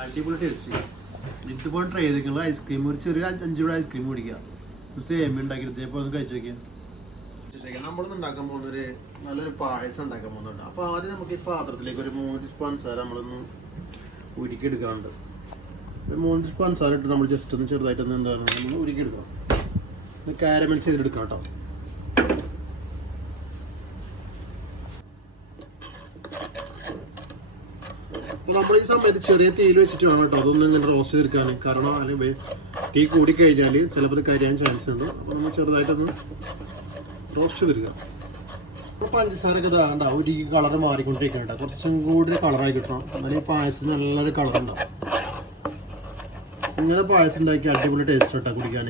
അടിപൊളി ടേസ്റ്റ്. ഇതുപോലെ try ചെയ്തേക്കുള്ള ice cream ഒരു ചെറിയ 5 രൂപ ഐസ്ക്രീം കുടിക്കുക. സേമിയ ഉണ്ടാക്കിയിട്ട് ഇപ്പോൾ ഒന്ന് കഴിച്ചു നോക്കിയാൽ. നമ്മളൊന്ന് ഉണ്ടാക്കാൻ പോകുന്നൊരു നല്ലൊരു പായസം ഉണ്ടാക്കാൻ പോകുന്നുണ്ട്. അപ്പോൾ ആദ്യം നമുക്ക് ഈ പാത്രത്തിലേക്ക് ഒരു 3 സ്പൂൺ പഞ്ചസാര നമ്മളൊന്ന് ഉരുക്കിയെടുക്കാറുണ്ട്. 3 സ്പൂൺ പഞ്ചസാര ഇട്ട് നമ്മൾ ജസ്റ്റ് ഒന്ന് ചെറുതായിട്ടൊന്ന് എന്താണ് നമ്മൾ ഉരുക്കിയെടുക്കണം. കാരമൽ ചെയ്തെടുക്കാം കേട്ടോ. അപ്പോൾ നമ്മൾ ഈ സമയത്ത് ചെറിയ തീയിൽ വെച്ചിട്ട് വേണം കേട്ടോ അതൊന്നും ഇങ്ങനെ റോസ്റ്റ് ചെയ്തെടുക്കാൻ. കാരണം അല്ലെങ്കിൽ തീ കൂടിക്കഴിഞ്ഞാൽ ചിലപ്പോൾ കരിയാൻ ചാൻസ് ഉണ്ട്. അപ്പോൾ നമ്മൾ ചെറുതായിട്ടൊന്ന് റോസ്റ്റ് ചെയ്തെടുക്കുക. അപ്പോൾ പഞ്ചസാരൊക്കെ ഇതാകണ്ട ഒരു കളർ മാറിക്കൊണ്ടിരിക്കണം കേട്ടോ. കുറച്ചും കൂടി കളറായി കിട്ടണം. എന്നാലും ഈ പായസം നല്ലൊരു കളറുണ്ടാവും. ഇങ്ങനെ പായസം ഉണ്ടാക്കി അടിപൊളി ടേസ്റ്റ് കേട്ടോ കുടിക്കാൻ.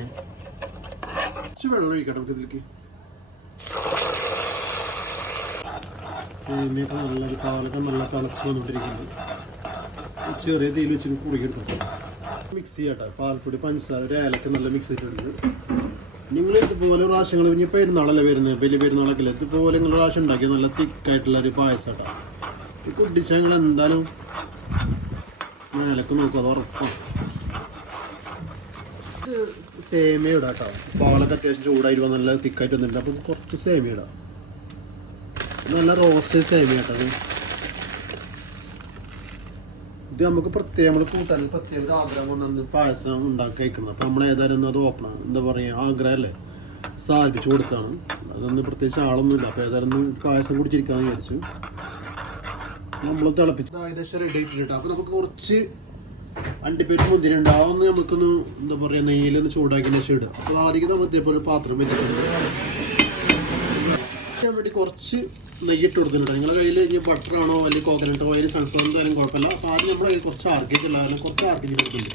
കുറച്ച് വെള്ളം ഒഴിക്കട്ടെ നമുക്ക് ഇതിലേക്ക്. സേമിയൊക്കെ നല്ല പാലൊക്കെ നല്ല തിളച്ച് വന്നിട്ടിരിക്കുന്നുണ്ട്. ചെറിയ തീയിൽ വെച്ചിട്ട് കുറുകിയെടുക്കാം. മിക്സ് ചെയ്യട്ടെ. പാൽപ്പൊടി പഞ്ചസാര ഒരു ഏലക്ക നല്ല മിക്സ് ചെയ്തെടുത്ത് നിങ്ങൾ ഇതുപോലെ പ്രാവശ്യങ്ങൾ ഇനി പെരുന്നാളല്ലേ വരുന്നത്, വലിയ പെരുന്നാളൊക്കെ അല്ലേ, ഇതുപോലെ നിങ്ങൾ പ്രാവശ്യം ഉണ്ടാക്കി നല്ല തിക്കായിട്ടുള്ള ഒരു പായസം കേട്ടോ. ഈ കുടിച്ചാൽ നിങ്ങൾ എന്തായാലും ഏലക്ക നോക്കുക, അത് ഉറപ്പാണ്. സേമിയ ഇടാം കേട്ടോ. പാലൊക്കെ അത്യാവശ്യം ചൂടായിട്ട് നല്ല തിക്കായിട്ട് വന്നിട്ടുണ്ട്. അപ്പോൾ കുറച്ച് സേമിയ ഇടാം. നല്ല റോസ്റ്റ് സേമിയ കേട്ടോ. ഇത് നമുക്ക് പ്രത്യേകം നമ്മൾ കൂട്ടാൻ പ്രത്യേക ഒരു ആഗ്രഹം കൊണ്ടാണ് പായസം ഉണ്ടാക്കി കഴിക്കുന്നത്. അപ്പോൾ നമ്മൾ ഏതായാലും അത് ഓപ്പണാണ് എന്താ പറയുക ആഗ്രഹമല്ലേ സാധിപ്പിച്ചു കൊടുത്താണ്. അതൊന്നും പ്രത്യേകിച്ച് ആളൊന്നുമില്ല. അപ്പോൾ ഏതായാലും പായസം കുടിച്ചിരിക്കാമെന്ന് വിചാരിച്ചു. നമ്മൾ തിളപ്പിച്ച് ഏകദേശം റെഡി ആയിട്ടുണ്ട്. അപ്പോൾ നമുക്ക് കുറച്ച് അണ്ടിപ്പരിപ്പ് മുന്തിരി ഉണ്ടാവുമെന്ന് നമുക്കൊന്ന് എന്താ പറയുക നെയ്യിലൊന്ന് ചൂടാക്കിയതിന് ശേഷം ഇടുക. അപ്പോൾ ആദ്യം നമ്മൾ ഇതേപോലെ പാത്രം വെച്ചിട്ടുണ്ട്. വേണ്ടി കുറച്ച് നെയ്യിട്ട് കൊടുത്തിട്ടുണ്ട്. നിങ്ങളുടെ കയ്യിൽ ഇനി ബട്ടറാണോ അല്ലെങ്കിൽ കോക്കനട്ട് ഓയിൽ സൺഫ്ലവർ എന്തായാലും കുഴപ്പമില്ല. അപ്പോൾ ആദ്യം നമ്മുടെ കയ്യിൽ കുറച്ച് ആർക്കേജ് ഉള്ള കാരണം കുറച്ച് ആർക്കേജ് കൊടുക്കുന്നുണ്ട്.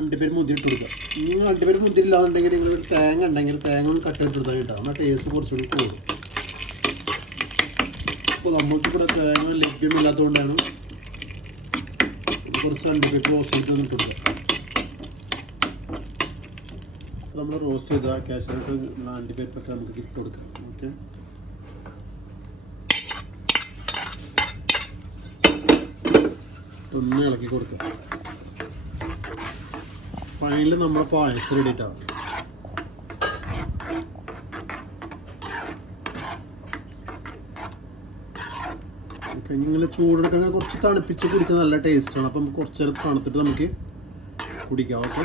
അണ്ടിപ്പരിപ്പ് മുന്തിരി ഇട്ട് കൊടുക്കുക. നിങ്ങൾ അണ്ടിപ്പരിപ്പ് മുന്തിരി ഇല്ലാന്നുണ്ടെങ്കിൽ നിങ്ങൾ തേങ്ങ ഉണ്ടെങ്കിൽ തേങ്ങ ഒന്ന് കട്ട് ചെയ്തെടുത്താൽ കിട്ടാം. എന്നാൽ ടേസ്റ്റ് കുറച്ചുകൂടി കൂടും. അപ്പോൾ നമുക്കിവിടെ തേങ്ങ ലഭ്യമില്ലാത്തതുകൊണ്ടാണ് കുറച്ച് അണ്ടിപ്പരിപ്പ് റോസ്റ്റ് ചെയ്ത് ഇട്ട് കൊടുക്കുക. നമ്മൾ റോസ്റ്റ് ചെയ്ത കാഷ്യൂനട്ട് അണ്ടിപ്പരിപ്പൊക്കെ നമുക്ക് ഇട്ട് കൊടുക്കാം. ഓക്കെ, ഒന്ന് ഇളക്കി കൊടുക്കാം. ഫൈനൽ നമ്മുടെ പായസം റെഡിയിട്ടാണ്. ഓക്കെ, നിങ്ങൾ ചൂടെടുക്കാൻ കുറച്ച് തണുപ്പിച്ച് കുടിക്കാൻ നല്ല ടേസ്റ്റാണ്. അപ്പം കുറച്ച് നേരം തണുത്തിട്ട് നമുക്ക് കുടിക്കാം. ഓക്കെ.